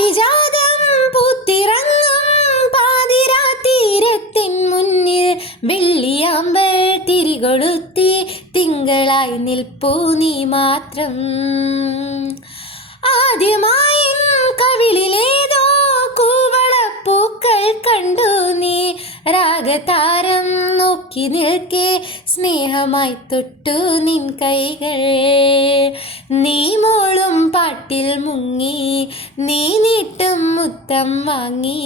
പാരിജാതം പൂത്തിറങ്ങും പാതിരാതീരത്തിൻ മുന്നിൽ വെള്ളിയാമ്പൽ തിരികൊളുത്തി തിങ്കളായി നിൽപ്പൂ നീ മാത്രം. ആദ്യമായി കവിളിലേതോ കൂവളപ്പൂക്കൾ കണ്ടു നീ. രാഗതാരം നോക്കി നിൽക്കെ സ്നേഹമായി തൊട്ടു നിൻ കൈകൾ. നീ മോളും പാട്ടിൽ മുങ്ങി, നീ നീട്ടും മുത്തം വാങ്ങി.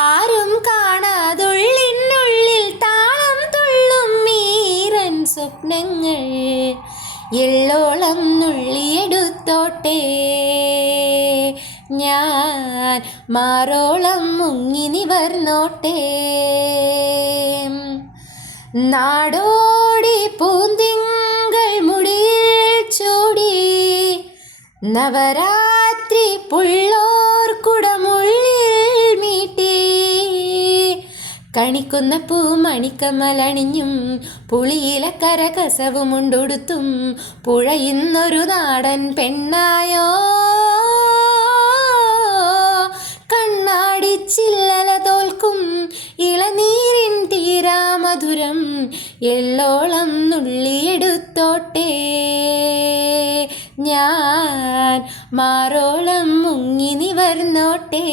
ആരും കാണാതുള്ളിനുള്ളിൽ താളം തുള്ളും മീരൻ സ്വപ്നങ്ങൾ. എള്ളോളം നുള്ളിയെടുത്തോട്ടെ ഞാൻ, മാറോളം മുങ്ങി നിവർന്നോട്ടെ. നാടോടി പൂന്തിങ്കൾ മുടിയിൽ ചൂടി, നവരാത്രി പുള്ളോർ കുടമുള്ളിൽ മീട്ടി. കണിക്കുന്ന പൂമണിക്കമലണിഞ്ഞും പുളിയില കരകസവുമുണ്ടൊടുത്തും പുഴയുന്നൊരു നാടൻ പെണ്ണായോ. കണ്ണാടിച്ചില്ലല തോൽക്കും ഇളനീരിൻ തീരാമധുരം. എള്ളോളം നുള്ളിയെടുത്തോട്ടെ ഞാൻ, മാറോളം മുങ്ങി നിവർന്നോട്ടെ.